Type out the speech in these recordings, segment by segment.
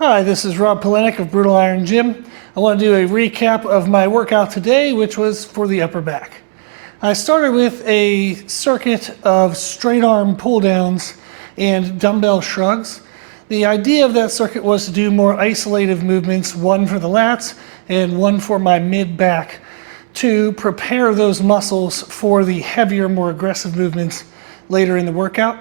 Hi, this is Rob Polenic of Brutal Iron Gym. I want to do a recap of my workout today, which was for the upper back. I started with a circuit of straight arm pull downs and dumbbell shrugs. The idea of that circuit was to do more isolative movements, one for the lats and one for my mid back, to prepare those muscles for the heavier, more aggressive movements later in the workout.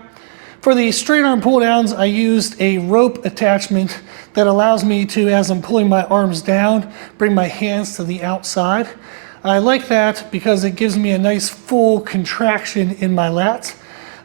For the straight arm pull downs, I used a rope attachment that allows me to, as I'm pulling my arms down, bring my hands to the outside. I like that because it gives me a nice full contraction in my lats.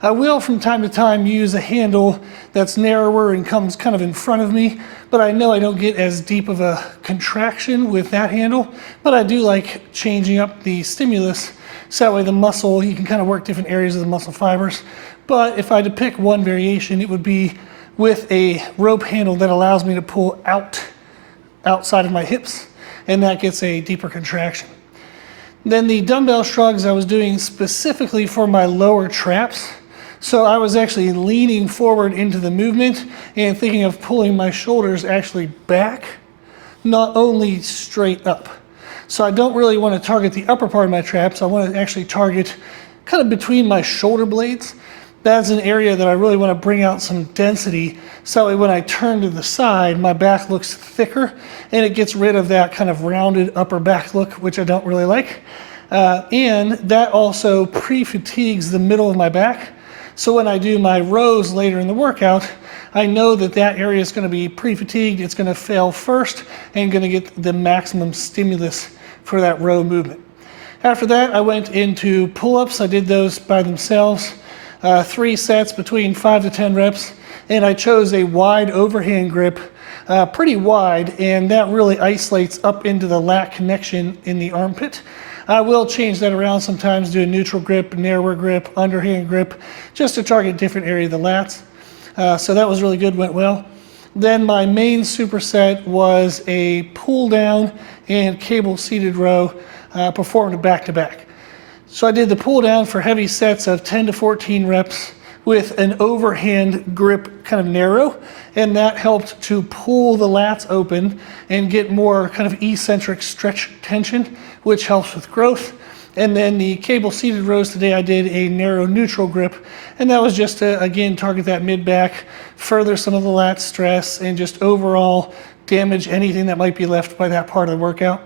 I will from time to time use a handle that's narrower and comes kind of in front of me, but I know I don't get as deep of a contraction with that handle, but I do like changing up the stimulus so that way the muscle, you can kind of work different areas of the muscle fibers. But if I had to pick one variation, it would be with a rope handle that allows me to pull outside of my hips, and that gets a deeper contraction. Then the dumbbell shrugs I was doing specifically for my lower traps. So I was actually leaning forward into the movement and thinking of pulling my shoulders actually back, not only straight up. So I don't really want to target the upper part of my traps. I want to actually target kind of between my shoulder blades. That's an area that I really want to bring out some density, so that when I turn to the side, my back looks thicker and it gets rid of that kind of rounded upper back look, which I don't really like. And that also pre-fatigues the middle of my back. So when I do my rows later in the workout, I know that that area is going to be pre-fatigued, it's going to fail first, and going to get the maximum stimulus for that row movement. After that, I went into pull-ups. I did those by themselves. 3 sets between 5 to 10 reps, and I chose a wide overhand grip, pretty wide, and that really isolates up into the lat connection in the armpit. I will change that around sometimes, do a neutral grip, narrower grip, underhand grip, just to target different area of the lats. So that was really good, went well. Then my main superset was a pull down and cable seated row, performed back to back. So I did the pull down for heavy sets of 10 to 14 reps with an overhand grip kind of narrow, and that helped to pull the lats open and get more kind of eccentric stretch tension, which helps with growth. And then the cable seated rows today, I did a narrow neutral grip, and that was just to, again, target that mid back, further some of the lat stress, and just overall damage anything that might be left by that part of the workout.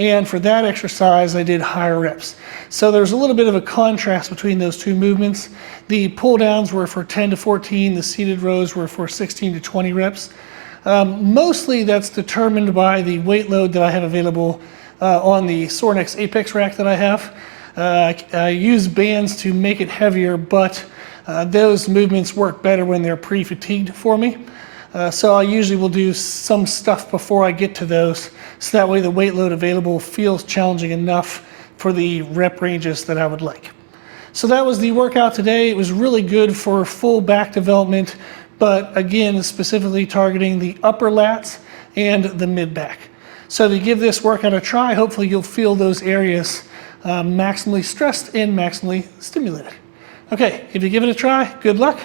And for that exercise, I did higher reps. So there's a little bit of a contrast between those two movements. The pull downs were for 10 to 14, the seated rows were for 16 to 20 reps. Mostly that's determined by the weight load that I have available on the Sorinex Apex rack that I have. I use bands to make it heavier, but those movements work better when they're pre-fatigued for me. So I usually will do some stuff before I get to those, so that way the weight load available feels challenging enough for the rep ranges that I would like. So that was the workout today. It was really good for full back development, but again, specifically targeting the upper lats and the mid back. So to give this workout a try, hopefully you'll feel those areas maximally stressed and maximally stimulated. Okay, if you give it a try, good luck,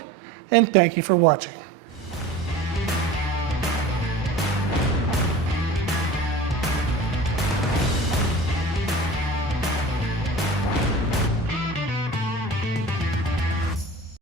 and thank you for watching.